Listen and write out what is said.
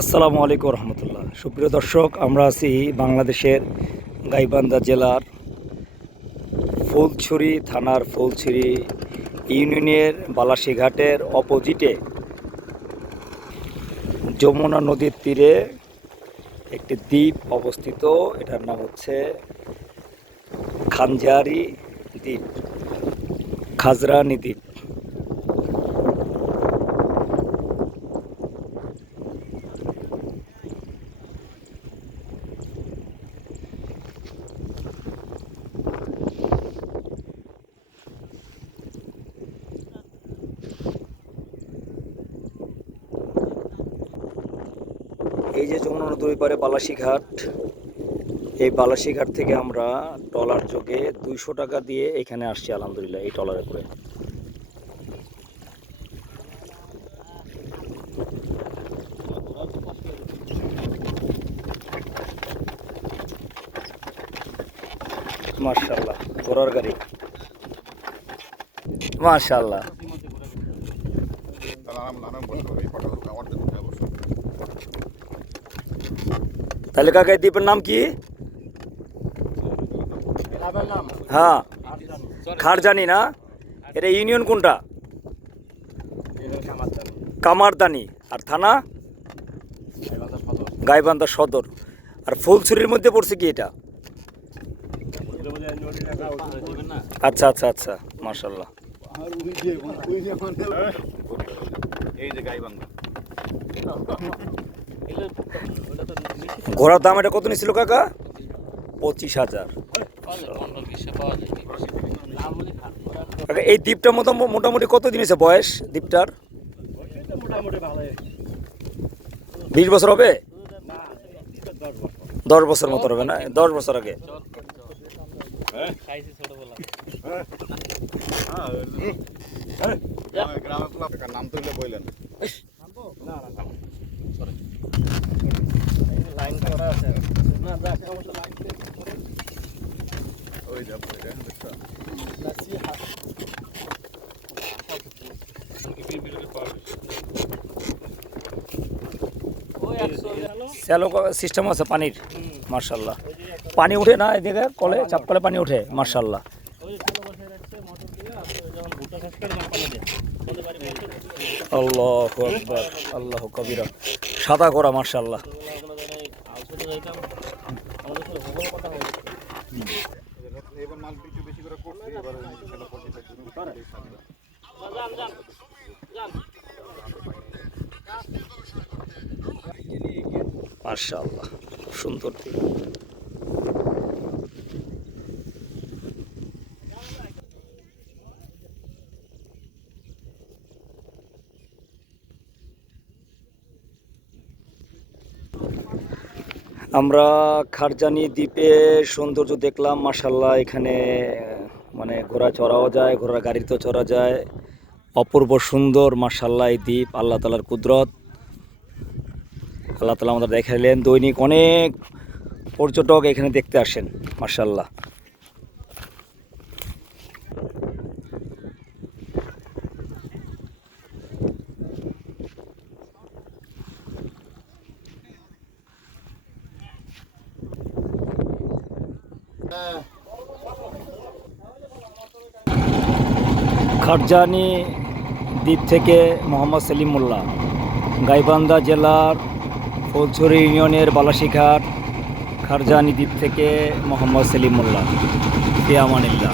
আসসালামু আলাইকুম রহমতুল্লাহ। সুপ্রিয় দর্শক, আমরা আছি বাংলাদেশের গাইবান্ধা জেলার ফুলছড়ি থানার ফুলছড়ি ইউনিয়নের বালাসীঘাটের অপোজিটে যমুনা নদীর তীরে একটি দ্বীপ অবস্থিত। এটার নাম হচ্ছে খানজারি দ্বীপ, খাজরানি দ্বীপ। এই যে যমুনা নদীর পারে বালাসীঘাট, এই বালাসীঘাট থেকে আমরা ট্রলার যোগে 200 টাকা দিয়ে এখানে আসছি। আলহামদুলিল্লাহ, এই ট্রলারে করে মাশাআল্লাহ, ঘোড়ার গাড়ি মাশাআল্লাহ। তাহলে কাকা, দ্বীপের নাম কি? হ্যাঁ, খারজানি না? এটা ইউনিয়ন কোনটা? কামারদানি। আর থানা গাইবান্ধা সদর। আর ফুলছড়ির মধ্যে পড়ছে কি এটা? আচ্ছা আচ্ছা আচ্ছা, মাশাআল্লাহ। ঘোড়ার দাম এটা কত নিছিল কাকা? 25,000। এই দ্বীপটা মোটামুটি কত দিন হয়েছে বয়স দ্বীপটার? 20 বছর হবে? 10 বছর মতো হবে না? 10 বছর আগে। নাম তো বললেন লাইন করা আছে না? ওই যাব স্যালো সিস্টেম আছে পানির, মাশাআল্লাহ। পানি উঠে না এদিকে? কলে চাপ কলে পানি উঠে, মাশাআল্লাহ। আল্লাহু আকবার, আল্লাহু কবিরা। সাদা করা, মাশাআল্লাহ। এবার মাল একটু বেশি করে করছি, এবার মাশাআল্লাহ, সুন্দর। আমরা খারজানি দ্বীপে সৌন্দর্য দেখলাম, মাশাআল্লাহ। এখানে মানে ঘোড়া চড়াও যায়, ঘোড়া গাড়িতেও চড়া যায়। অপূর্ব সুন্দর, মাশাআল্লাহ এই দ্বীপ। আল্লাহ তাআলার কুদরত। আল্লাহ তাআলা আমাদের দেখাইলেন। দৈনিক অনেক পর্যটক এখানে দেখতে আসেন, মাশাআল্লাহ। খারজানি দ্বীপ থেকে মোহাম্মদ সেলিম মোল্লা, গাইবান্ধা জেলার ফুলছড়ি ইউনিয়নের বালাসীঘাট। খারজানি দ্বীপ থেকে মোহাম্মদ সেলিম মোল্লা। ফি আমানিল্লাহ।